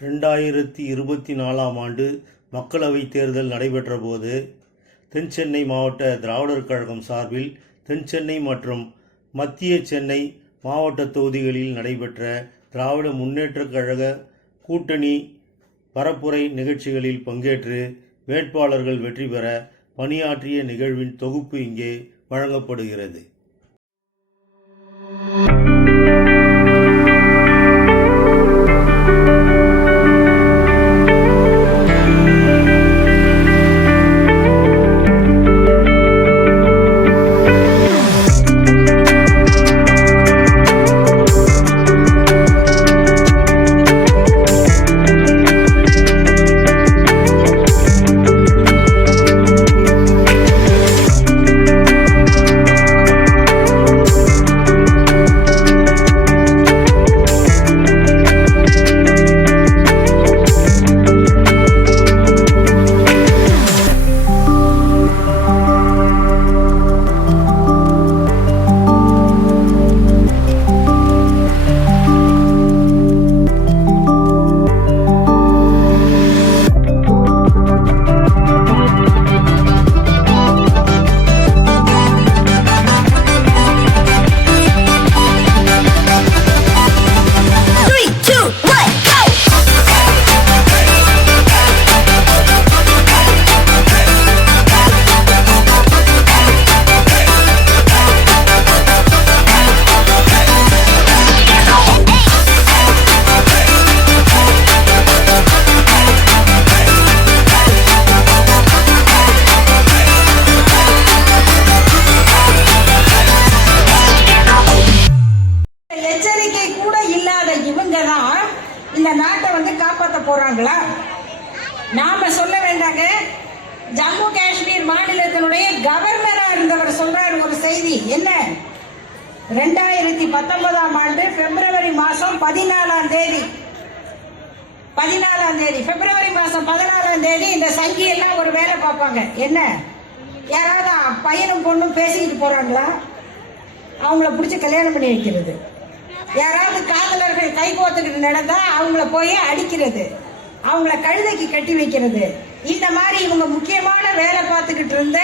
2024ஆம் ஆண்டு மக்களவைத் தேர்தல் நடைபெற்றபோது தென்சென்னை மாவட்ட திராவிடர் கழகம் சார்பில் தென்சென்னை மற்றும் மத்திய சென்னை மாவட்ட தொகுதிகளில் நடைபெற்ற திராவிட முன்னேற்றக் கழக கூட்டணி பரப்புரை நிகழ்ச்சிகளில் பங்கேற்று வேட்பாளர்கள் வெற்றி பெற பணியாற்றிய நிகழ்வின் தொகுப்பு இங்கே வழங்கப்படுகிறது. இந்த நாட்டை காப்பாற்ற போறாங்களா? நாம சொல்ல வேண்டாங்க. ஜம்மு காஷ்மீர் மாநிலத்தினுடைய கவர்னரா இருந்தவர் சொல்றாரு ஒரு செய்தி. என்ன? 2019ஆம் ஆண்டு பிப்ரவரி மாசம் 14ஆம் தேதி பிப்ரவரி மாசம் 14ஆம் தேதி இந்த சங்கி எல்லாம் ஒரு வேலை பார்ப்பாங்க. என்ன? யாராவது பையனும் பொண்ணும் பேசிக்கிட்டு போறாங்களா? அவங்கள பிடிச்சி கல்யாணம் பண்ணி வைக்கிறது. யாராவது காதலர்கள் கை கோத்துக்கிட்டு நடந்தா அவங்கள போய் அடிக்கிறது, அவங்கள கழுதைக்கு கட்டி வைக்கிறது. இந்த மாதிரி இவங்க முக்கியமான வேலை பார்த்துக்கிட்டு இருந்த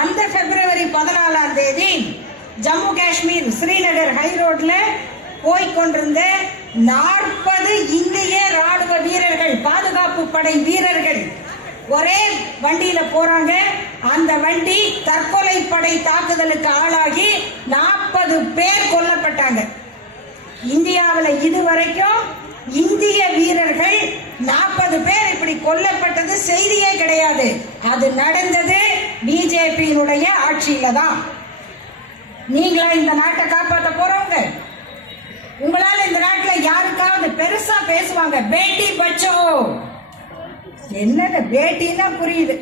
அந்த பிப்ரவரி 14ஆம் தேதி ஜம்மு காஷ்மீர் ஸ்ரீநகர் ஹை ரோட்ல போய்கொண்டிருந்த 40 இந்திய ராணுவ வீரர்கள், பாதுகாப்பு படை வீரர்கள் ஒரே வண்டியில போறாங்க. அந்த வண்டி தற்கொலை படை தாக்குதலுக்கு ஆளாகி 40 பேர் கொல்லப்பட்டாங்க. இந்தியாவில் இதுவரைக்கும் இந்திய வீரர்கள் 40 பேர் இப்படி கொல்லப்பட்டது செய்தியே கிடையாது. அது நடந்தது பிஜேபியினுடைய ஆட்சியில தான். நீங்களா இந்த நாட்டை காப்பாற்ற போறவங்க? உங்களால இந்த நாட்டில் யாருக்காவது பெருசா பேசுவாங்க பேட்டி பச்சாவோ. என்னங்க பேட்டின்னா புரியுது.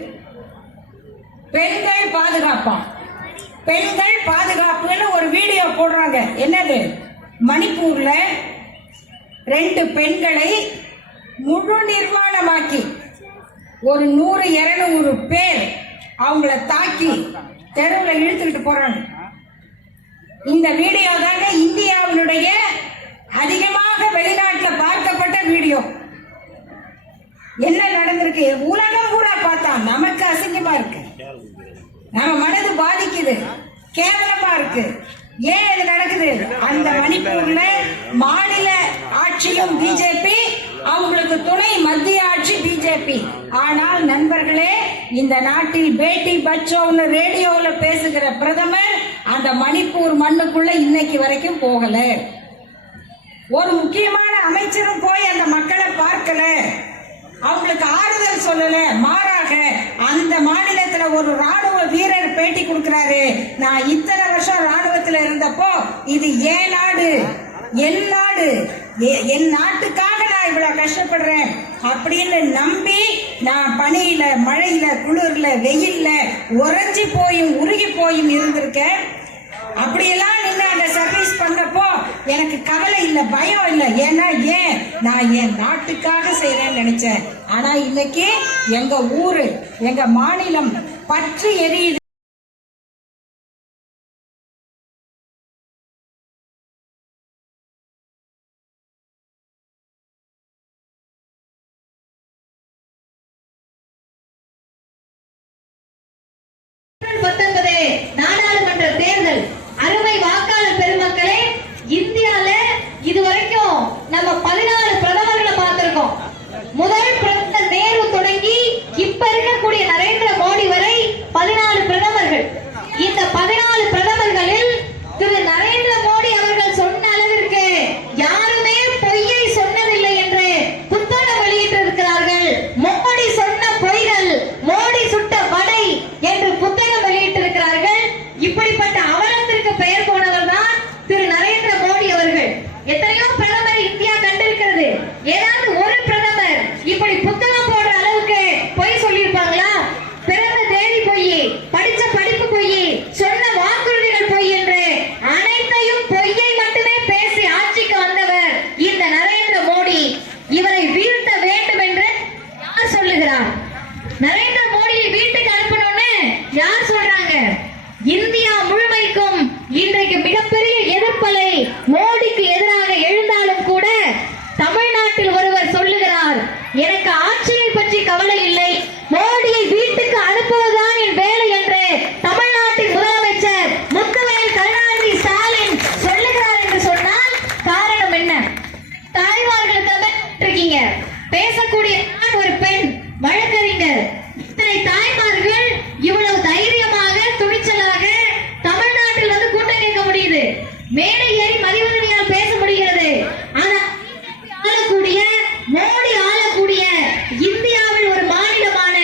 பெண்கள் பாதுகாப்பா, பெண்கள் பாதுகாப்புன்னு ஒரு வீடியோ போடுறாங்க. என்னது? மணிப்பூர்ல 2 பெண்களை முழு நிர்வாணமாக்கி ஒரு 100-200 பேர் அவங்கள தாக்கி தெருவில் இழுத்துக்கிட்டு போறாங்க. இந்த வீடியோ தாங்க இந்தியாவினுடைய அதிகமாக வெளிநாட்டில் பார்க்கப்பட்ட வீடியோ. என்ன நடந்திருக்கு? உலகம் கூட பார்த்தா நமக்கு அசிங்கமா இருக்கு, நம்ம மனது பாதிக்குது, கேவலமா இருக்கு. ஏன் இது நடக்குது? அந்த மணிப்பூர்ல மாநில ஆட்சியும் பிஜேபி, அவங்களுக்கு துணை மத்திய ஆட்சி பிஜேபி. ஆனால் நண்பர்களே, இந்த நாட்டில் பேட்டி பச்சாவ்னு ரேடியோல பேசுகிற பிரதமர் அந்த மணிப்பூர் மண்ணுக்குள்ள இன்னைக்கு வரைக்கும் போகல. ஒரு முக்கியமான அமைச்சரும் போய் அந்த மக்களை பார்க்கல, அவங்களுக்கு ஆறுதல் சொல்லல. மாறாக அந்த மாநிலத்துல ஒரு ராணுவ வீரர் பேட்டி கொடுக்கிறாரு. நான் இத்தனை வருஷம் ராணுவத்துல இருந்தப்போ இது ஏன் நாடு, என் நாடு, என் நாட்டுக்காக நான் இவ்வளவு கஷ்டப்படுறேன் அப்படின்னு நம்பி நான் பனியில, மழையில, குளிர்ல, வெயில்ல உறைஞ்சி போயும் உருகி போயும் இருந்திருக்கேன். அப்படியெல்லாம் நின்று அந்த சர்வீஸ் பண்ணப்போ எனக்கு கவலை இல்லை, பயம் இல்லை. ஏன்னா நான் என் நாட்டுக்காக செய்யறேன்னு நினைச்சேன். ஆனா இன்னைக்கு எங்க ஊரு, எங்க மாநிலம் பற்றி எரியுது. இருக்கீங்க. பேசக்கூடிய நான் ஒரு பெண் வழக்கறிஞர். இத்தனை தாய்மார்கள் இவ்வளவு தைரியமாக துணிச்சலாக தமிழ்நாட்டில் வந்து கூட்டம் கேட்க முடியுது. மேடை ஏறி மதிவதனியால் பேச முடிகிறது. ஆனா ஆளக்கூடிய மோடி ஆளக்கூடிய இந்தியாவில் ஒரு மாநிலமான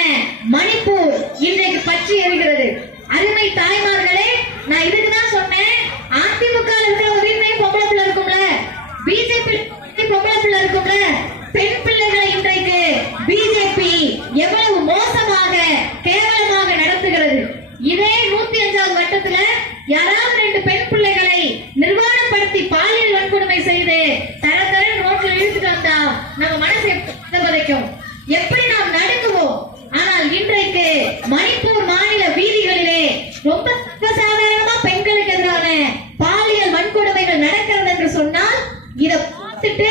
மணிப்பூர் இன்றைக்கு பற்றி எரிகிறது. அருமை தாய்மார்களே, நான் இதுக்குதான் சொன்னேன், அதிமுக இருக்கிற உரிமை பொம்பளை பிள்ளை இருக்கும்ல, பிஜேபி பொம்பளை பிள்ளை இருக்கும்ல, பெண் பிள்ளைகளை இன்றைக்கு பிஜேபி எவ்வளவு மோசமாக கேவலமாக நடத்துகிறது. இதே 105வது வட்டத்துல யாராவது 2 பெண் பிள்ளைகளை நிர்வாணப்படுத்தி பாலியல் வன்கொடுமை செய்து தர ரோட்ல இழுத்துட்டு வந்தா நம்ம மனசு வதைக்கும், எப்படி நாம் நடுங்குவோம். ஆனால் இன்றைக்கு மணிப்பூர் மாநில வீதிகளிலே ரொம்ப சாதாரணமா பெண்களுக்கு எதிரான பாலியல் வன்கொடுமைகள் நடக்கிறது என்று சொன்னால் இதை பார்த்துட்டு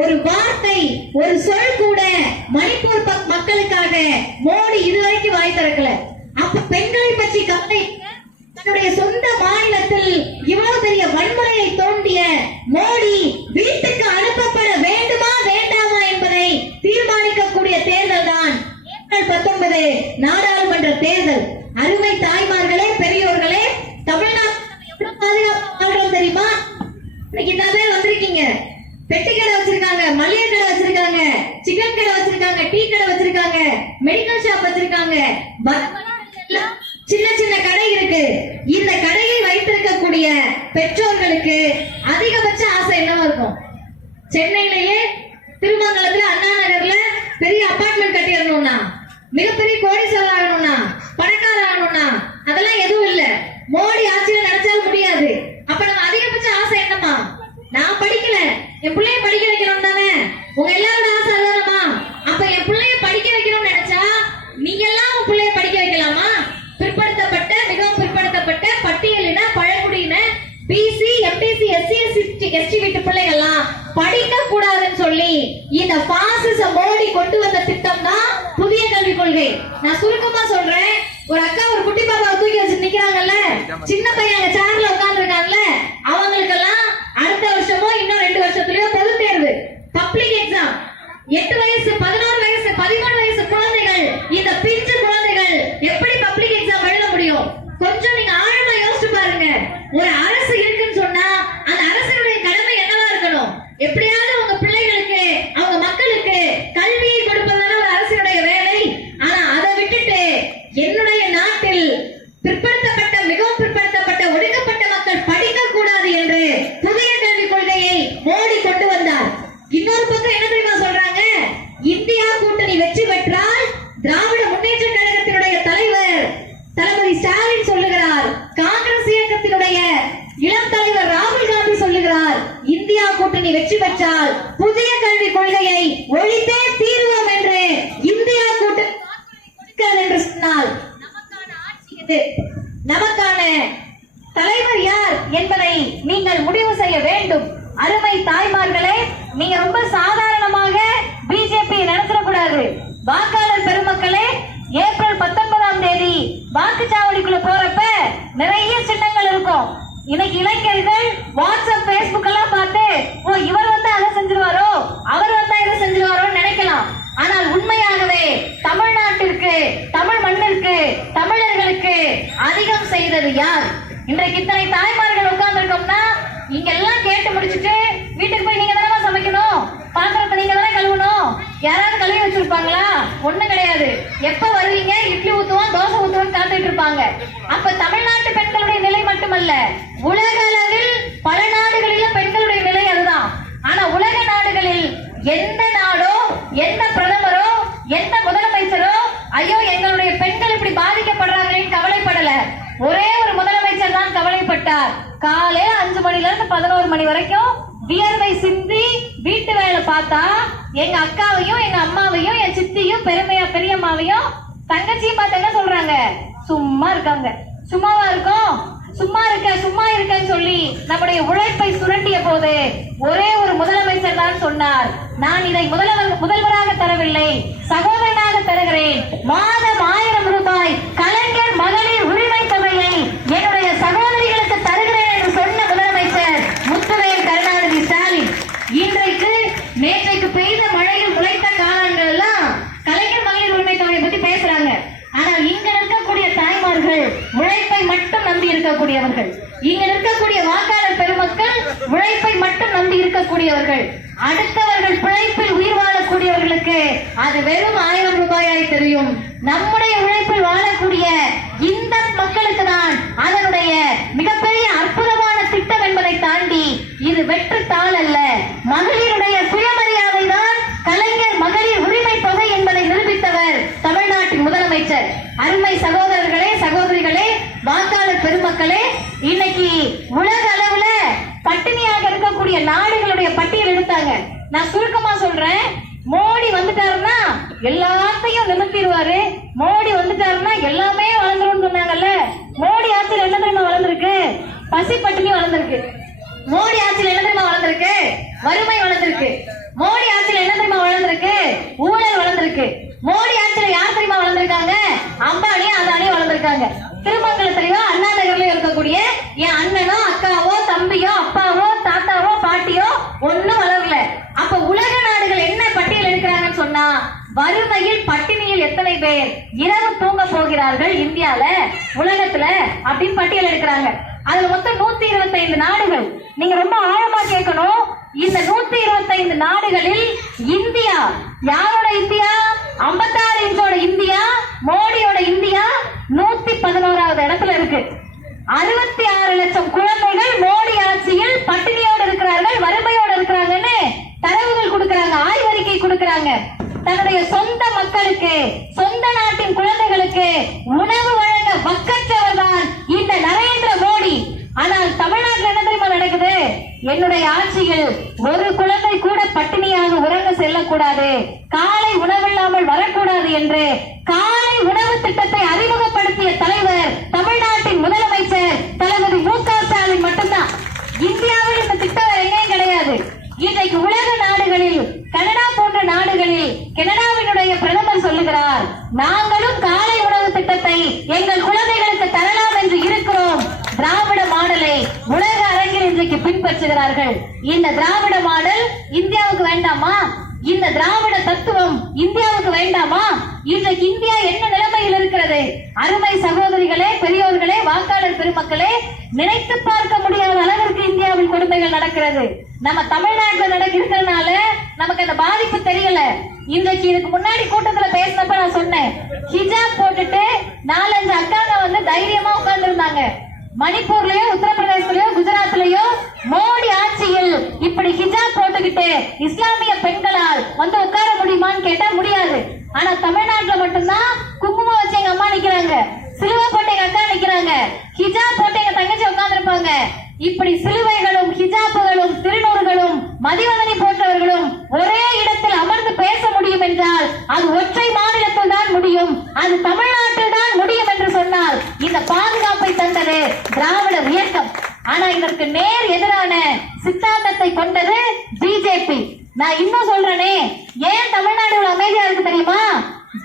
ஒரு வார்த்தை ஒரு சொல் கூட மணிப்பூர் மக்களுக்காக மோடி இதுவரைக்கும் வாய் திறக்கல. அப்ப பெண்களை பற்றி கவலை தன்னுடைய சொந்த மாநிலத்தில் இவ்வளவு பெரிய வன்முறையை தோண்டிய மோடி வீட்டுக்கு அனுப்பப்பட வேண்டுமா வேண்டாமா என்பதை தீர்மானிக்கக்கூடிய தேர்தல் தான் ஏப்ரல் 19 நாடாளுமன்ற தேர்தல். அருமை தாய்மார்களே, பெரியோர்களே, தமிழ்நாட்டில் எவ்வளவு பாதுகாப்பு வாழ்றோம் தெரியுமா? இன்னைக்கு இந்த பேர் வந்திருக்கீங்க, பெட்டி கடை வச்சிருக்காங்க, மளிகை கடை வச்சிருக்காங்க, சிக்கன் கடை வச்சிருக்காங்க, டீ கடை வச்சிருக்காங்க, மெடிக்கல் ஷாப் வச்சிருக்காங்க, சின்ன சின்ன கடை இருக்கு. இந்த கடையை வைத்திருக்கக்கூடிய பெற்றோர்களுக்கு அதிகபட்ச ஆசை என்னவா இருக்கும்? சென்னையிலேயே திருமங்கலத்துல அண்ணா நகர்ல பெரிய அபார்ட்மெண்ட் கட்டிடணும்னா, மிகப்பெரிய கோடீஸ்வரர் ஆகணும்னா, பணக்கார ஆகணும்னா, அதெல்லாம் எதுவும் இல்ல. மோடி ஆட்சியில நினைச்சாலும் முடியாது. அப்ப நம்ம அதிகபட்ச ஆசை என்னமா? நான் படிக்கல, என் பிள்ளைய படிக்க வைக்கணும் தானே உங்க எல்லாரோட ஆசை அதுதானமா? அப்ப என் பிள்ளைய படிக்க வைக்கணும்னு நினைச்சா நீங்க எல்லாம் உங்க பிள்ளைய படிக்க வைக்கலாமா? பிற்படுத்தப்பட்ட மிகவும் பிற்படுத்தப்பட்ட பட்டியலின பழங்குடியின பிசி எம்டிசி எஸ்சி வீட்டு பிள்ளைகள்லாம் படிக்க கூடாதுன்னு சொல்லி இந்த பாசிச மோடி கொண்டு வந்த திட்டம் தான் புதிய கல்விக் கொள்கை. நான் சுருக்கமா சொல்றேன், ஒரு அக்கா ஒரு குட்டி பாப்பாவை தூக்கி வச்சு நிக்கிறாங்கல்ல, சின்ன பையன் சேர்ல உட்கார்ந்து இருக்காங்கல்ல, அவங்களுக்கெல்லாம் அடுத்த வருஷமோ இன்னும் 2 வருஷத்துலயோ பொது தேர்வு பப்ளிக் எக்ஸாம். 8 வயசு 11 வயசு 13 வயசு குழந்தைகள், இந்த பிஞ்சு குழந்தைகள் எப்படி பப்ளிக் எக்ஸாம் எழுத முடியும்? கொஞ்சம் நீங்க ஆழமா யோசிச்சு பாருங்க. ஒரு அரசு இருக்குன்னு சொன்னா அந்த அரசுடைய கடமை என்னவா இருக்கணும்? எப்படியாவது உங்க பிள்ளைகளுக்கு அவங்க மக்களுக்கு கல்வியை கொடுப்பதுதான ஒரு அரசினுடைய வேலை. ஆனா அதை விட்டுட்டு என்னுடைய நாட்டில் பிற்படுத்தப்பட்ட மிகவும் பிற்படுத்தப்பட்ட ஒடுக்கப்பட்ட மக்கள் படிக்க கூடாது என்று புதிய கல்விக் கொள்கையை மோடி கொண்டு வந்தார். இன்னொரு பக்கம் என்ன தெரியுமா சொல்றாங்க? இந்தியா கூட்டணி வெற்றி பெற்றால் திராவிட முன்னேற்ற கழகத்தினுடைய தலைவர் தளபதி ஸ்டாலின் சொல்லுகிறார், காங்கிரஸ் இயக்கத்தினுடைய இளம் தலைவர் ராகுல் காந்தி சொல்லுகிறார், இந்தியா கூட்டணி வெற்றி பெற்றால் புதிய கல்விக் கொள்கையை ஒழித்தே தீர்வோம் என்று இந்தியா கூட்டணி என்று சொன்னால் நமக்கான ஆட்சி எது, நமக்கான தலைவர் யார் என்பதை நீங்கள் முடிவு செய்ய வேண்டும். அருமை தாய்மார்களே, நீங்க ரொம்ப சாதாரணமாக பிஜேபி நடத்தக்கூடாது. வாக்காளர் பெருமக்களே, ஏப்ரல் 19ஆம் தேதி வாக்குச்சாவடிக்குள்ள போறப்ப நிறைய சின்னங்கள் இருக்கும். இன்னைக்கு இளைஞர்கள் வாட்ஸ்அப் பேஸ்புக் எல்லாம் பார்த்து, ஓ இவர் வந்தா அதை செஞ்சிருவாரோ, அவர் வந்தா இதை செஞ்சிருவாரோன்னு நினைக்கலாம். ஆனால் உண்மையாகவே தமிழ்நாட்டிற்கு, தமிழ் மண்ணிற்கு, தமிழர்களுக்கு அதிகம் செய்தது யார்? இன்றைக்கு இத்தனை தாய்மார்கள் உட்கார்ந்து இருக்கோம்னா இங்க எல்லாம் கேட்டு முடிச்சுட்டு வீட்டுக்கு போய் நீங்க தானே சமைக்கணும், பாத்திரத்தை நீங்க தானே கழுவணும், யாராவது கழுவி வச்சிருப்பாங்களா? ஒண்ணும் கிடையாது. எப்ப வருவீங்க, இட்லி ஊத்துவோம் தோசை ஊத்துவோம் காத்துட்டு இருப்பாங்க. அப்ப தமிழ்நாட்டு பெண்களுடைய நிலை மட்டுமல்ல, உலக அளவில் பல நாடுகளிலும் பெண்களுடைய நிலை அதுதான். ஆனா உலக நாடுகளில் எந்த நாடோ, எந்த பிரதமரோ, எந்த முதலமைச்சரோ ஐயோ எங்களுடைய பெண்கள் இப்படி பாதிக்கப்படுறாங்களேன்னு கவலைப்படல. ஒரே ஒரு முதலமைச்சர் தான் கவலைப்பட்டார். காலையில 5 மணில இருந்து 11 மணி வரைக்கும் வியர்வை சிந்தி வீட்டு வேலை பார்த்தா எங்க அக்காவையும் எங்க அம்மாவையும் என் சித்தியும் பெரியம்மாவையும் தங்கச்சியும் பார்த்து என்ன சொல்றாங்க? சும்மா இருக்காங்க. சும்மாவா இருக்கும்? சும்மா இருக்கன்னு சொல்லி நம்முடைய உழைப்பை சுரண்டிய போது ஒரே ஒரு முதலமைச்சர் தான் சொன்னார், நான் இதை முதல்வராக தரவில்லை, சகோதரனாக தருகிறேன். மாதம் 1000 ரூபாய் கலைஞர் மகளிர் உரிமை தொகையை என்னுடைய சகோதரிகளுக்கு தருகிறேன் என்று சொன்ன முதலமைச்சர் முத்துவேல் கருணாநிதி ஸ்டாலின். இன்றைக்கு நேற்றைக்கு பெய்த மழையில் முளைத்த காலங்கள் எல்லாம் கலைஞர் மகளிர் உரிமை தொகையை பத்தி பேசுறாங்க. ஆனால் இங்க இருக்கக்கூடிய தாய்மார்கள் உழைப்பை மட்டும் நம்பி இருக்கக்கூடியவர்கள், இங்க இருக்கக்கூடிய வாக்காளர் பெருமக்கள் உழைப்பை மட்டும் நம்பி இருக்கக்கூடியவர்கள். அடுத்தவர்கள் பிழைப்பில் உயிர் வாழக்கூடியவர்களுக்கு அது வெறும் 1000 ரூபாயாய் தெரியும். நம்முடைய உழைப்பில் வாழக்கூடிய இந்த மக்களுக்கு தான் அதனுடைய மிகப்பெரிய அற்புதமான திட்டம் என்பதை தாண்டி இது வெற்று தாள் அல்ல. மகளிருடைய சுயமரியாதை தான் கலைஞர் மகளிர் உரிமை தொகை என்பதை நிரூபித்தவர் தமிழ்நாட்டின் முதலமைச்சர். அருமை சகோதரர்களே, சகோதரிகளே, வாக்காளர் பெருமக்களே, இன்னைக்கு உலக அளவுல பட்டினியாக இருக்கக்கூடிய நாடுகளுடைய பட்டியல் எடுத்தாங்க. நான் சுருக்கமா சொல்றேன். மோடி வந்துட்டாருன்னா எல்லாத்தையும் நிமித்திடுவாரு, மோடி வந்துட்டாருன்னா எல்லாமே வளர்ந்துரும் சொன்னாங்கல்ல. மோடி ஆட்சியில் என்ன தெரியுமா வளர்ந்துருக்கு? பசி பட்டினி வளர்ந்துருக்கு. மோடி ஆட்சியில் என்ன தெரியுமா வளர்ந்துருக்கு? வறுமை வளர்ந்துருக்கு. மோடி ஆட்சியில் என்ன தெரியுமா வளர்ந்துருக்கு? ஊழல் வளர்ந்துருக்கு. மோடி ஆட்சியில் யார் தெரியுமா வளர்ந்துருக்காங்க? அம்பானியும் அதானியும் வளர்ந்துருக்காங்க. திருமங்கலத்திலயோ அண்ணா நகர்லயோ இருக்கக்கூடிய என் அண்ணனோ அக்காவோ தம்பியோ அப்பாவோ தாத்தாவோ பாட்டியோ ஒண்ணும் வளரல. அப்ப உலக நாடுகள் என்ன பட்டியல் எடுக்கிறாங்கன்னு சொன்னா, வறுமையில் பட்டினியில் எத்தனை பேர் இரவு தூங்க போகிறார்கள் இந்தியால உலகத்துல அப்படின்னு பட்டியல் எடுக்கிறாங்க. அதுல மொத்தம் 125 நாடுகள். நீங்க ரொம்ப ஆழமா கேட்கணும். இந்த 125 நாடுகளில் இந்தியா, யாரோட இந்தியா? 56 இன்ச்சோட இந்தியா, மோடியோட இந்தியா 111வது இடத்துல இருக்கு. 66 லட்சம் குழந்தைகள் மோடி ஆட்சியில் பட்டினியோடு இருக்கிறார்கள், வறுமையோடு இருக்கிறாங்கன்னு தரவுகள் கொடுக்கறாங்க, ஆய்வறிக்கை கொடுக்கறாங்க. தன்னுடைய சொந்த மக்களுக்கு, சொந்த நாட்டின் குழந்தைகளுக்கு உணவு வழங்க வக்கற்றவர் தான் இந்த நரேந்திர மோடி. ஆனால் தமிழ்நாட்டில் என்ன தெரியுமா நடக்குது? என்னுடைய ஆட்சியில் ஒரு குழந்தை கூட பட்டினியாக உறங்க செல்லக்கூடாது, காலை உணவில்லாமல் வரக்கூடாது என்று காலை உணவு திட்டத்தை அறிமுகப்படுத்திய தலைவர் தமிழ்நாட்டின் முதலமைச்சர் தளபதி மு.க. ஸ்டாலின் மட்டும்தான். இந்தியாவில் இந்த திட்டம் எங்கேயும் கிடையாது. இன்றைக்கு உலக நாடுகளில், கனடா போன்ற நாடுகளில் கனடாவினுடைய பிரதமர் சொல்லுகிறார், நாங்களும் காலை உணவு திட்டத்தை எங்கள் குழந்தைகளுக்கு தரலாம் என்று இருக்கிறோம். திராவிட மாடலை உலக அரங்கில் இன்றைக்கு பின்பற்றுகிறார்கள். இந்த திராவிட மாடல் இந்தியாவுக்கு வேண்டாமா? இந்த திராவிட தத்துவம் இந்தியாவுக்கு வேண்டாமா? இன்றைக்கு இந்தியா என்ன நிலைமையில் இருக்கிறது? அருமை சகோதரிகளே, பெரியோர்களே, வாக்காளர் பெருமக்களே, நினைத்து பார்க்க முடியாத அளவிற்கு இந்தியாவில் கொடுமைகள் நடக்கிறது. நம்ம தமிழ்நாட்டில் இருக்கிறதுனால நமக்கு அந்த பாதிப்பு தெரியல. இன்றைக்கு இதுக்கு முன்னாடி கூட்டத்துல பேசினப்ப நான் சொன்னேன், ஹிஜாப் போட்டுட்டு 4-5 அக்காங்க வந்து தைரியமா உட்கார்ந்து இருந்தாங்க. மணிப்பூர்லயோ உத்தரப்பிரதேசலயோ குஜராத்லயோ மோடி ஆட்சியில் இப்படி ஹிஜாப் போட்டுக்கிட்டு இஸ்லாமிய பெண்களால் வந்து உட்கார முடியுமான்னு கேட்டா முடியாது. ஆனா தமிழ்நாட்டுல மட்டும்தான் குங்குமம் வச்சு எங்க அம்மா நிக்கிறாங்க, சிலுவை போட்டு எங்க அக்கா நிக்கிறாங்க, ஹிஜாப் போட்டு எங்க தங்கச்சி உட்கார்ந்து இருப்பாங்க. இப்படி சிலுவைகளும் ஹிஜாப்புகளும் திருநூறுகளும் மதிவதனி போன்றவர்களும் ஒரே இடத்தில் அமர்ந்து பேச முடியும் என்றால் அது ஒற்றை மாநிலத்தில் தான் முடியும், அது தமிழ்நாட்டில் தான் முடியும் என்று சொன்னால் இந்த பாதுகாப்பை தந்தது திராவிடர் இயக்கம். ஆனா இதற்கு நேர் எதிரான சித்தாந்தத்தை கொண்டது பிஜேபி. நான் இன்னும் சொல்றேனே, ஏன் தமிழ்நாடு அமைதியா இருக்கு தெரியுமா?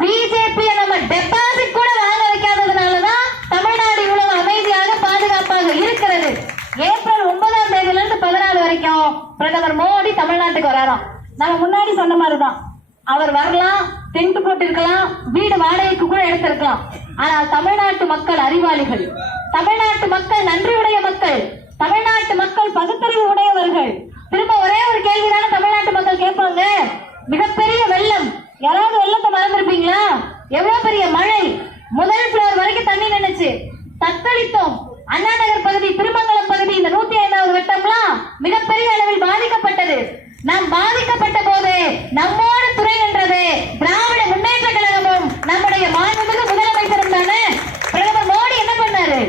பிஜேபி நம்ம டெபாசிட் கூட வாங்க வைக்காததுனாலதான் தமிழ்நாடு இவ்வளவு அமைதியாக பாதுகாப்பாக இருக்கிறது. ஏப்ரல் 9ஆம் தேதியில இருந்து 14 வரைக்கும் பிரதமர் மோடி தமிழ்நாட்டுக்கு வராராம். நம்ம முன்னாடி சொன்ன மாதிரிதான், அவர் வரலாம், டென்ட் போட்டிருக்கலாம், வீடு வாடகைக்கு கூட எடுத்திருக்கலாம். ஆனால் தமிழ்நாட்டு மக்கள் அறிவாளிகள், தமிழ்நாட்டு மக்கள் நன்றியுடைய மக்கள், தமிழ்நாட்டு மக்கள் பகுத்தறிவு உடையவர்கள். திரும்ப ஒரே ஒரு கேள்விதான தமிழ்நாட்டு மக்கள் கேட்பாங்க, மிகப்பெரிய வெள்ளம், யாராவது வெள்ளத்தை மறந்துருப்பீங்களா? எவ்வளவு பெரிய மழை, முதல் ஃப்ளோர் வரைக்கும் தண்ணி நின்னுச்சு, தத்தளித்தோம். அண்ணா நகர் பகுதி, திருமங்கலம் பகுதி, இந்த 105வது வட்டம்லாம் மிகப்பெரிய அளவில் பாதிக்கப்பட்டது. நாம் பாதிக்கப்பட்ட போது நம்மோடு துறை நின்றது திராவிட முன்னேற்ற கழகமும் நம்முடைய மாண்புமிகு முதலமைச்சரும் தானே. பிரதமர் மோடி என்ன பண்ணாரு?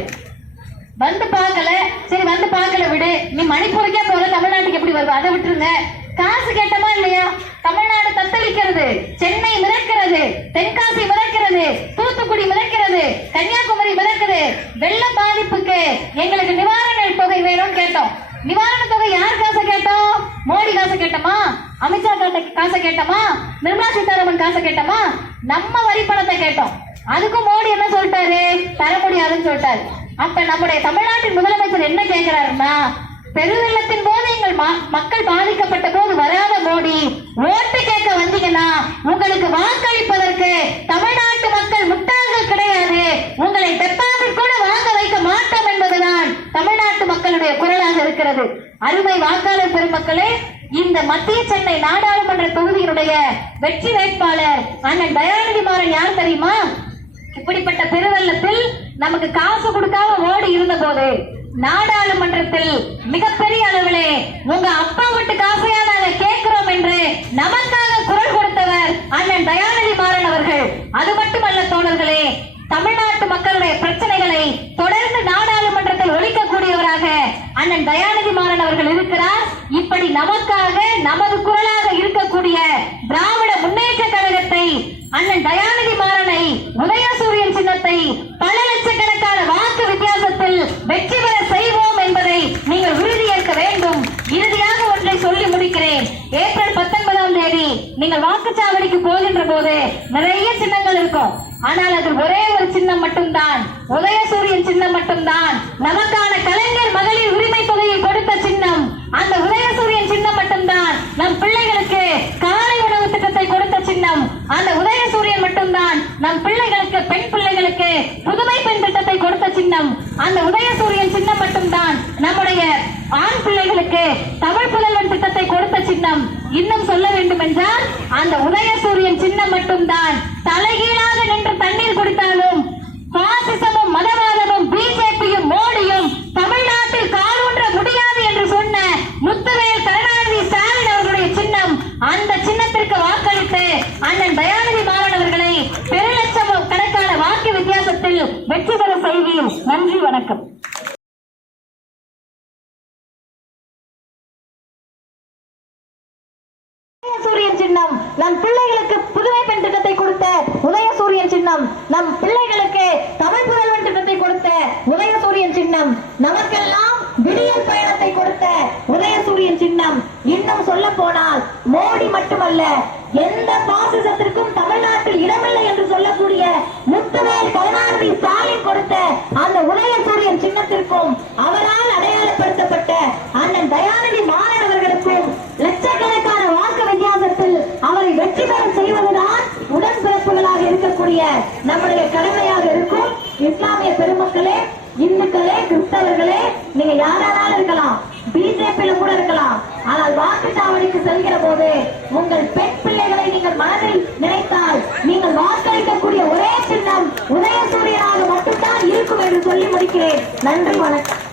வந்து பார்க்கல, சரி வந்து பார்க்கல விடு, நீ மணிப்பூருக்கே போற, தமிழ்நாட்டுக்கு எப்படி வருவ, அதை விட்டுருங்க. காசு கேட்டமா இல்லையா? தமிழ்நாடு தத்தளிக்கிறது, சென்னை மிதக்கிறது, தென்காசி மிதக்கிறது, தூத்துக்குடி மிதக்கிறது, கன்னியாகுமரி மிதக்குது. வெள்ள பாதிப்புக்கு எங்களுக்கு நிவாரண தொகை வேணும்னு கேட்டோம். நிவாரண தொகை யார் காசை கேட்டோம்? மோடி காசை கேட்டோமா? அமித்ஷா காசை கேட்டோமா? நிர்மலா சீதாராமன் காசை கேட்டோமா? நம்ம வரி பணத்தை கேட்டோம். அதுக்கும் மோடி என்ன சொல்லிட்டாரு? தர முடியாதுன்னு சொல்லிட்டாரு. அப்ப நம்முடைய தமிழ்நாட்டின் முதலமைச்சர் என்ன கேட்கிறாருன்னா, பெருவெள்ளத்தின் போது எங்கள் மக்கள் பாதிக்கப்பட்ட போது வராத மோடி, ஓட்டு கேட்க வந்தீங்கன்னா உங்களுக்கு வாக்களிப்பதற்கு தமிழ்நாட்டு மக்கள் முட்டாள்கள் கிடையாது, உங்களை டெபாசிட் கூட வாங்க வைக்க மாட்டோம் என்பதுதான் தமிழ்நாட்டு மக்களுடைய குரலாக இருக்கிறது. அருமை வாக்காளர் பெருமக்களே, இந்த மத்திய சென்னை நாடாளுமன்ற தொகுதியினுடைய வெற்றி வேட்பாளர் அண்ணன் தயாநிதி மாறன் யார் தெரியுமா? இப்படிப்பட்ட பெருவெள்ளத்தில் நமக்கு காசு கொடுக்காம ஓடி இருந்த போது நாடாளுமன்றத்தில் மிகப்பெரிய அளவிலே உங்க அப்பா வீட்டு காசையா நாங்க கேட்கிறோம் என்று நமக்காக குரல் கொடுத்தவர் அண்ணன் தயாநிதி மாறன் அவர்கள். அது மட்டுமல்ல தோழர்களே, தமிழ்நாட்டு மக்களுடைய பிரச்சனைகளை தொடர்ந்து நாடாளுமன்றத்தில் ஒழிக்கக்கூடியவராக அண்ணன் தயாநிதி மாறன் அவர்கள் இருக்கிறார். இப்படி நமக்காக நமது குரலாக இருக்கக்கூடிய திராவிட முன்னேற்ற கழகத்தை, அண்ணன் தயாநிதி மாறனை, உதயசூரியன் சின்னத்தை பல லட்சக்கணக்கான வாக்கு வித்தியாசத்தில் வெற்றி பெற செய்வோம் என்பதை நீங்கள் உறுதியேற்க வேண்டும். இறுதியாக ஒன்றை சொல்லி முடிக்கிறேன். ஏப்ரல் 19ஆம் தேதி நீங்கள் வாக்குச்சாவடிக்கு போகின்ற போது நிறைய சின்னங்கள் இருக்கும். ஆனால் அதில் ஒரே ஒரு சின்னம் மட்டும்தான், உதயசூரியன் சின்னம் மட்டும்தான். நமக்கான கலைஞர் மகளிர் உரிமை தொகையை கொடுத்த சின்னம் அந்த உதயசூரியன் சின்னம் மட்டும்தான். நம் பிள்ளைகளுக்கு காலை உணவு திட்டத்தை கொடுத்த சின்னம் அந்த உதயசூரியன் மட்டும்தான். நம் பிள்ளைகளுக்கு, பெண் பிள்ளைகளுக்கு புதுமை பெண் திட்டத்தை கொடுத்த சின்னம் அந்த உதயசூரியன் சின்னம் மட்டும்தான். நம்முடைய ஆண் பிள்ளைகளுக்கு தமிழ் புதல்வன் திட்டத்தை கொடுத்த சின்னம். இன்னும் சொல்ல வேண்டும் என்றால் அந்த உதயசூரியன் சின்னம் மட்டும்தான். தலைகீழாக நின்று தண்ணீர் குடித்தாலும் பாசிசமும் மதவாதமும் பிஜேபியும் மோடியும் தமிழ்நாட்டில் காலூன்ற முடியாது என்று சொன்ன முத்துவேல் கருணாநிதி ஸ்டாலின் அவர்களுடைய சின்னம். அந்த சின்னத்திற்கு வாக்களித்து அண்ணன் தயாநிதி மாறன் அவர்களை பெருலட்சம் கணக்கான வாக்கு வித்தியாசத்தில் வெற்றி பெற செய்வீர். நன்றி, வணக்கம். உதயசூரியன் சின்னம் நம் பிள்ளைகளுக்கு புதுமை பெண் திட்டத்தை கொடுத்த உதயசூரியன் சின்னம், நம் பிள்ளைகளுக்கு தமிழ் புதல்வன் திட்டத்தை கொடுத்த உதயசூரியன் சின்னம், நமக்கெல்லாம் விடியல் பயணத்தை கொடுத்த உதயசூரியன் சின்னம். இன்னும் சொல்ல போனால் மோடி மட்டுமல்ல, எந்த பாசிசத்திற்கும் தமிழ்நாட்டில் இடமில்லை என்று சொல்லக்கூடிய முத்துவேல் கருணாநிதி ஸ்டாலின் கொடுத்த அந்த உதயசூரியன் சின்னத்திற்கும் அவரால் அடையாளப்படுத்தப்பட்ட அண்ணன் தயாநிதி மாறன் அவர்களுக்கும் லட்சக்கணக்கான வாக்கு வித்தியாசத்தில் அவரை வெற்றி பெற செய்வதுதான் உடன்பிறப்புகளாக இருக்கக்கூடிய நம்முடைய கடமையாக இருக்கும். இஸ்லாமிய பெருமக்களே, இந்துக்களே, கிறிஸ்தவர்களே, நீங்க யாராலும் இருக்கலாம், பிஜேபியில கூட இருக்கலாம். ஆனால் வாக்குச்சாவடிக்கு செல்கிற போது உங்கள் பெண் பிள்ளைகளை நீங்கள் மனதில் நினைத்தால் நீங்கள் வாக்களிக்கக்கூடிய ஒரே சின்னம் உதயசூரியனாக மட்டும்தான் இருக்கும் என்று சொல்லி முடிக்கிறேன். நன்றி, வணக்கம்.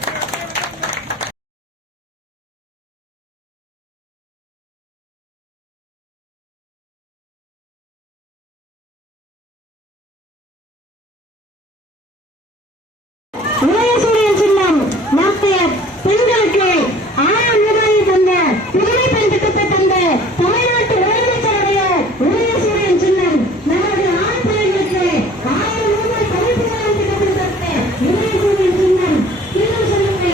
உதயசூரியன் சின்னம் மற்ற பெண்களுக்கு 1000 ரூபாயை தந்த புதுமை பெண் திட்டத்தை தந்த தமிழ்நாட்டு முதலமைச்சருடைய உதயசூரியன் சின்னம். நமது ஆண் பிள்ளைகளுக்கு 1000 ரூபாய் தமிழ் புதல்வன் திட்டத்தை தந்த உதயசூரியன் சின்னம். இன்னும் சொல்லுங்க,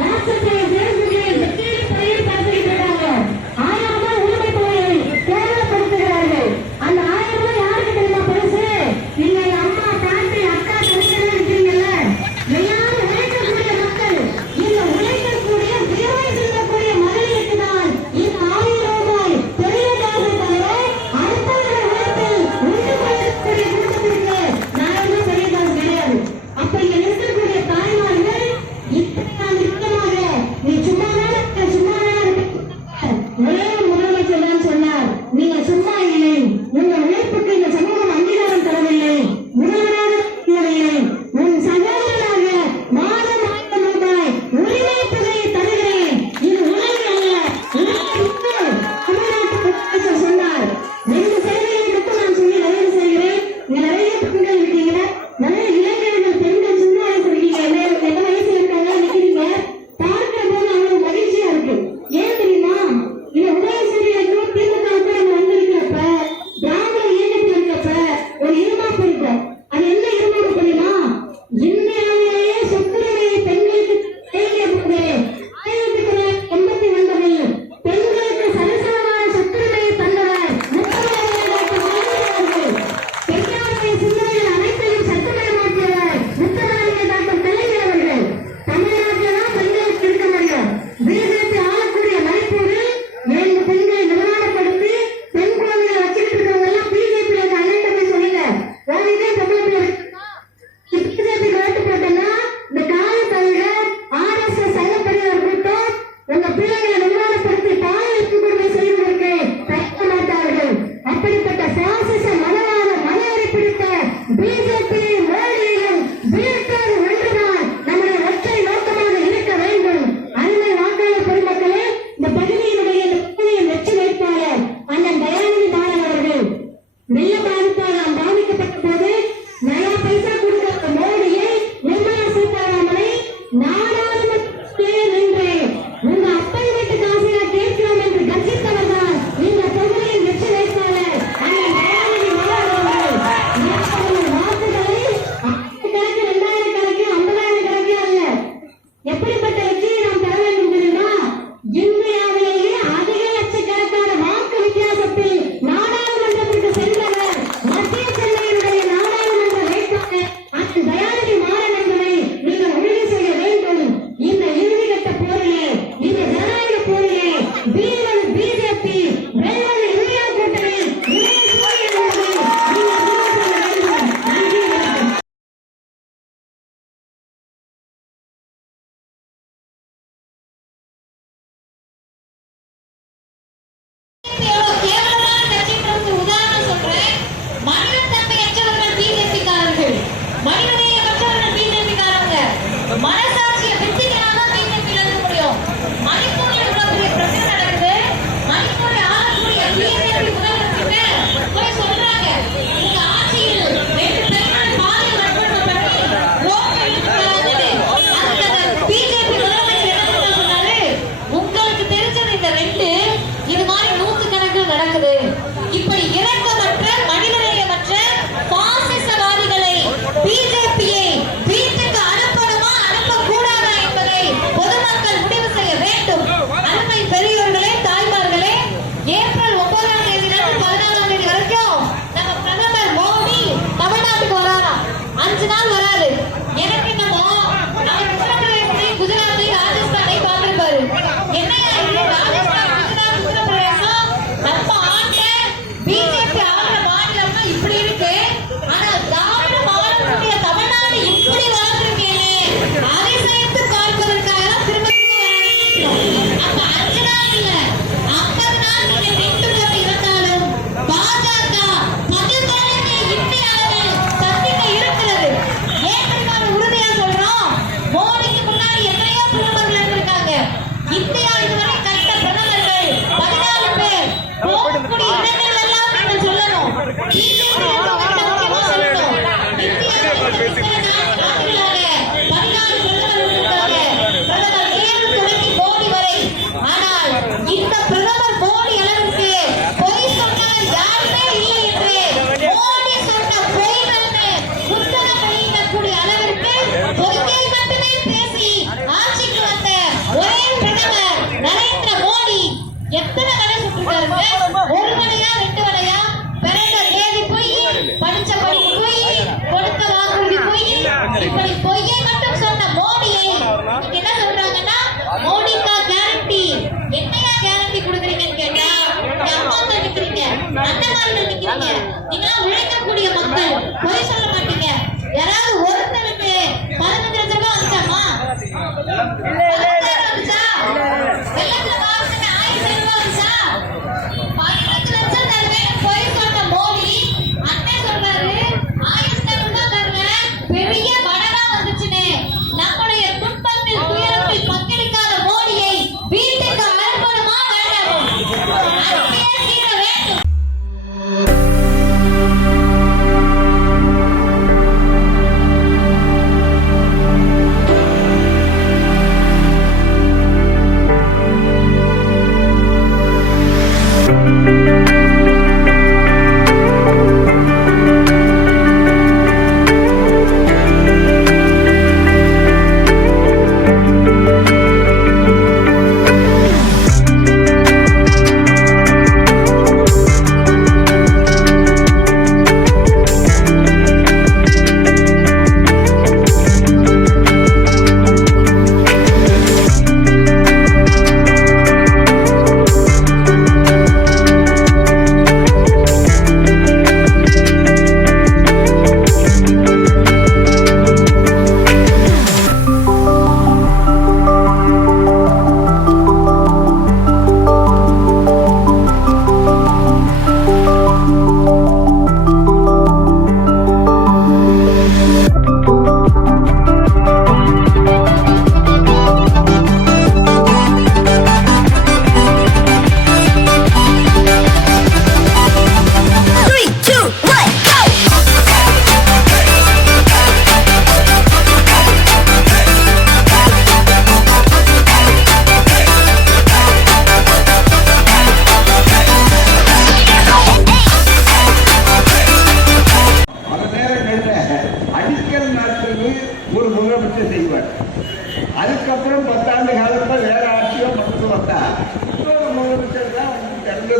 நாட்டுடைய தேர்தலில் வெற்றி பயிர் பார்த்துக்கிறாங்க. 1000 ரூபாய் உரிமை தொகையை கேவலப்படுத்துகிறார்கள். அந்த 1000 ரூபாய் யாருக்கு தெரியுமா பரிசு? நீங்கள் அம்மா, பாட்டி, அக்கா, தங்கச்சி இருக்கீங்க.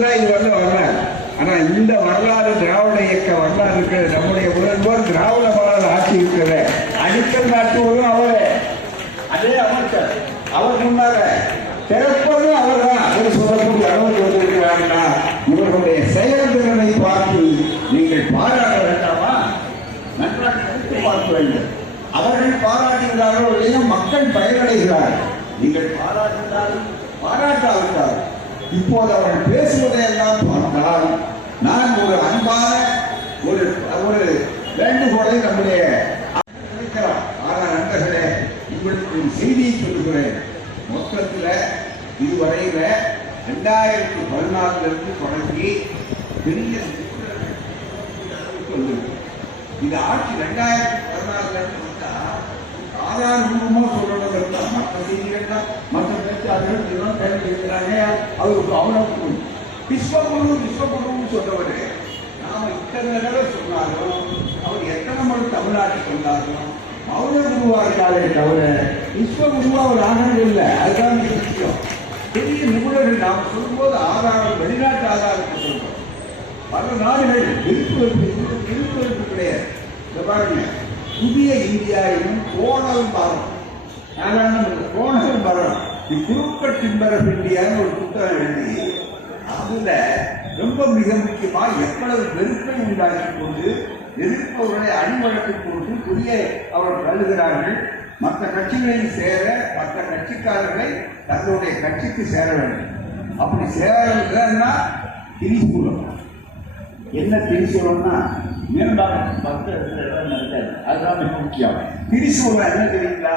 தான் இது வரலாறு. ஆனா இந்த வரலாறு திராவிட இயக்க வரலாறு இருக்கிறது. நம்முடைய முதல்வர் திராவிட வரலாறு ஆட்சி இருக்கிறது. அடிக்கல் நாட்டுவதும் அவரே, அதே அமைச்சர். அவர் முன்னாக திறப்பதும் அவர் தான். அவர் சொல்லக்கூடிய அளவுக்கு வந்திருக்கிறார்களா? இவர்களுடைய செயல்திறனை பார்த்து நீங்கள் பாராட்ட வேண்டாமா? நன்றாக எடுத்து பார்க்க வேண்டும். அவர்கள் பாராட்டுகிறார்களோ இல்லையோ மக்கள் பயனடைகிறார்கள். நீங்கள் பாராட்டினாலும் பாராட்டாவிட்டார். இப்போது அவர்கள் பேசுவதையெல்லாம் பார்த்தால் நான் ஒரு அன்பான ஒரு வேண்டுகோளை நம்முடைய ஆனால் நண்பர்களே, உங்களுக்கு செய்தியை சொல்லுகிறேன். மொத்தத்தில் இதுவரையில 2014 தொடங்கி பெரிய இந்த ஆட்சி 2014 ஆதாரபூர்வமாக சொல்லணும் இருந்தால் மற்ற செய்திகள் மற்ற பேச்சாளர்கள் இதெல்லாம் கேள்விக்கிறாங்க. அவருக்கு அவ்வளவு விஸ்வகுருன்னு சொன்னவர் நாம இத்தனை தடவை சொன்னாலும் அவர் எத்தனை முறை தமிழ்நாட்டில் சொன்னாலும் மௌன குருவா இருக்காளே தவிர விஸ்வகுருவா அவர் ஆனது இல்லை. அதுதான் முக்கியம். பெரிய நிபுணர்கள் நாம் சொல்லும்போது ஆதாரம் வெளிநாட்டு ஆதாரத்தை சொல்றோம். பல நாடுகள் விருப்பம் கிடையாது. பாருங்க, புதிய இந்தியாவிலும் கோணல் மரம் கோணல் மரம் குறுக்கட் டிம்பர் ஆஃப் இந்தியான்னு ஒரு புத்தகம் எழுதி அதுல ரொம்ப மிக முக்கியமா எவ்வளவு வெறுப்பை உண்டாக்கி கொண்டு எதிர்ப்பவர்களை அணிவழக்கு கொண்டு புதிய அவர்கள் தள்ளுகிறார்கள். மற்ற கட்சிகளில் சேர மற்ற கட்சிக்காரர்களை தங்களுடைய கட்சிக்கு சேர வேண்டும். அப்படி சேரன்னா திரிசூலம். என்ன திரிசூலம்னா மேம்பாடு அதுதான் மிக முக்கியம். திரிசூலம் என்ன தெரியுங்களா?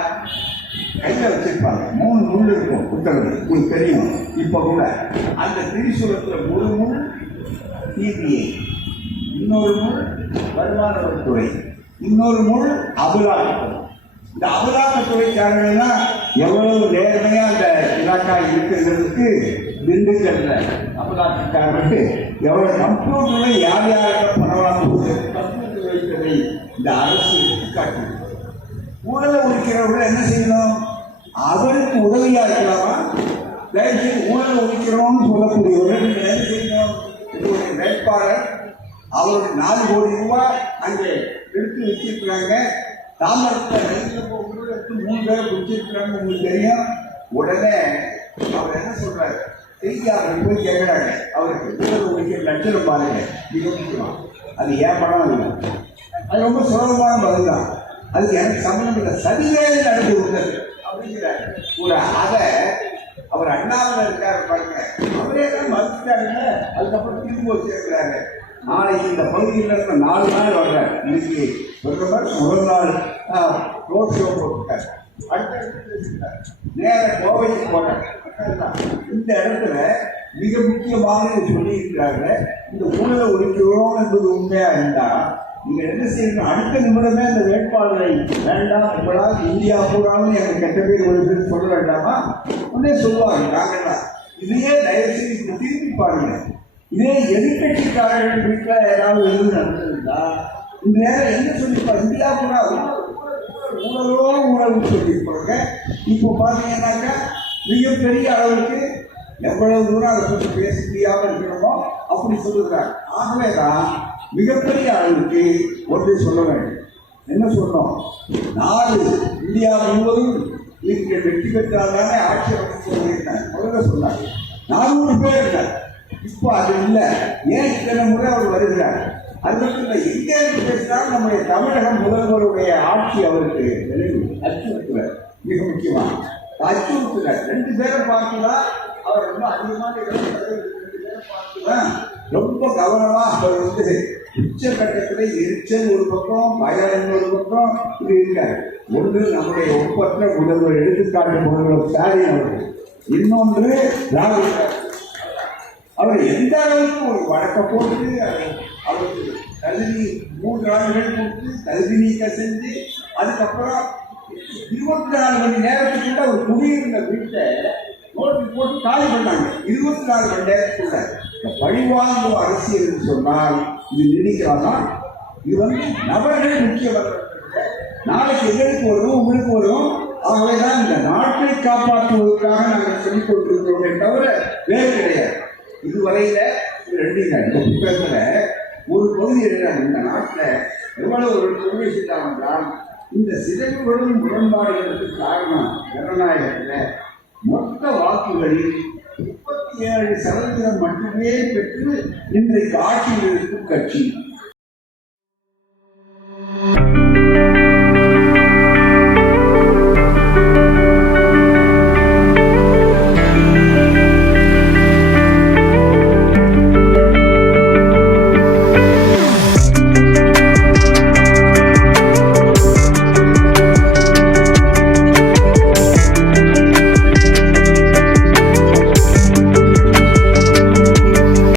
கையில வச்சிருப்பாங்க, 3 முள் இருக்கும் புத்தகம், உங்களுக்கு தெரியும். இப்ப கூட அந்த திரிசூலத்துல ஒரு முள் சிபிஐ, இன்னொரு முள் வருமான வரித்துறை, இன்னொரு முள் அபலாக்கத்துறை. இந்த அபலாக்கத்துறைக்காரர்கள்லாம் எவ்வளவு நேர்மையா அந்த இலாக்கா இருக்கிறதுக்கு திண்டுக்கல்ல அபலாக்கக்காரர்களுக்கு எவ்வளவு கம்ப்யூட்டர்ல யார் யாருக்கு பரவாயில்ல கம்ப்யூட்டர் வைத்ததை இந்த அரசு காட்டு. ஊழலை ஒழிக்கிறவர்கள் என்ன செய்யணும்? அவருக்கு உதவியா இருக்கலாமா? தயவுசெய்து ஊழலை ஒழிக்கிறோம்னு சொல்லக்கூடியவர்கள் என்ன செய்யணும்? ஒரு வேட்பாளர் அவருக்கு 4 கோடி ரூபாய் அங்கே எடுத்து வச்சிருக்கிறாங்க. தாமரத்தில் ரயிலில் போகும்போது 3 பேரை பிடிச்சிருக்கிறாங்க, உங்களுக்கு தெரியும். உடனே அவர் என்ன சொல்றாரு? செய்தியாளர்கள் போய் கேட்கிறாங்க, அவருக்கு ஊழல் ஒழிக்கிற லட்சணம் பாருங்க, மிக முக்கியம். அது ஏன் படம் இல்லை, அது ரொம்ப சுலபமான பதில் தான். அதுக்கு எனக்கு சம்பந்தம் இல்லை, சதிவேலை நடந்து விட்டது அப்படிங்கிறார். ஒரு அதை அவர் அண்ணாவில் இருக்காரு பாருங்க, அவரே தான் மறுத்துட்டாருங்க. அதுக்கப்புறம் திரும்ப வச்சிருக்கிறாரு. நாளைக்கு இந்த பகுதியில் இருக்க 4 நாள் வர்றார். இன்னைக்கு முதல் நாள் ரோட் ஷோ போட்டுருக்காரு. நேர கோவைக்கு போட்டார். இந்த இடத்துல மிக முக்கியமாக சொல்லியிருக்கிறாங்க, இந்த ஊழலை ஒழிக்கிறோம் என்பது உண்மையா இருந்தா நீங்க என்ன செய்யணும்? அடுத்த நிமிடமே அந்த வேட்பாளரை வேண்டாம், இப்படாது இந்தியா பூராவும் எனக்கு கெட்ட பேர் வருதுன்னு சொல்ல வேண்டாமா? உடனே சொல்லுவாங்க. நாங்கள்லாம் இதையே தயவுசெய்து திரும்பி பாருங்க. இதே எதிர்கட்சிக்காரர்கள் வீட்டில் ஏதாவது எதுவும் நடந்திருந்தா இந்த நேரம் என்ன சொல்லியிருப்பாங்க? இந்தியா பூரா ஊழலோ ஊழல்னு சொல்லியிருப்பாங்க. இப்போ பார்த்தீங்கன்னாக்கா மிகப்பெரிய அளவுக்கு எவ்வளவு தூரம் அதை பற்றி பேச முடியாமல் இருக்கணுமோ அப்படி சொல்லுகிறார். ஆகவேதான் மிகப்பெரிய அளவுக்கு ஒன்றை சொல்ல வேண்டும். என்ன சொன்னோம்? 4 இந்தியா முழுவதும் நீங்கள் வெற்றி பெற்றால்தானே ஆட்சி அமைச்சர் முதல்ல சொன்னார். 400 பேர் இருந்தார். இப்போ அது இல்லை. ஏன் இத்தனை முறை அவர் வருகிறார்? அது மட்டும் இல்லை, எங்கே பேசினாலும் நம்முடைய தமிழகம் முதல்வருடைய ஆட்சி அவருக்கு அச்சுறுத்துறார். மிக முக்கியமாக அச்சுறுத்துறார். 2 பேரை பார்த்துதான் அவர் ரொம்ப அதிகமான 2 பேரை பார்த்துதான் ரொம்ப கவனமா அவர் உச்சகட்டத்தில் எரிச்சல் ஒரு பக்கம், பயம் ஒரு பக்கம் இது இருக்காரு. ஒன்று நம்முடைய ஒப்பற்ற முதல்வர் எடுத்துக்காட்டு முதல்வர் ஸ்டாலின் அவர்கள், இன்னொன்று ராகுல். அவர் எந்த அளவுக்கு ஒரு வழக்க போட்டு அவருக்கு தகுதி 3 ஆண்டுகள் கொடுத்து தகுதி நீக்கம் செஞ்சு அதுக்கப்புறம் 24 மணி நேரத்துக்குள்ள அவர் குடியிருந்த வீட்டை நோட்டீஸ் போட்டு காலி பண்ணாங்க. 24 மணி நேரத்துக்குள்ள பழிவாங்கும் அரசியல் என்று சொன்னால் இது நீடிக்கலாமா? இது நபர்கள் முக்கியவர்கள். நாளைக்கு எங்களுக்கு வரும், உங்களுக்கு வரும். ஆகவேதான் இந்த நாட்டை காப்பாற்றுவதற்காக நாங்கள் சொல்லிக் கொண்டிருக்கிறோமே தவிர வேறு கிடையாது. இதுவரையில எழுதினார் இந்த புத்தகத்துல ஒரு பகுதி எழுதினார். இந்த நாட்டில் எவ்வளவு ஒரு தொழிலை செய்தார் என்றால் இந்த சிதைவுகளும் முரண்பாடுகளுக்கு காரணம் ஜனநாயகத்தில் மொத்த வாக்குகளில் 37% மட்டுமே பெற்று இன்றைக்கு ஆட்சியில் இருக்கும் கட்சி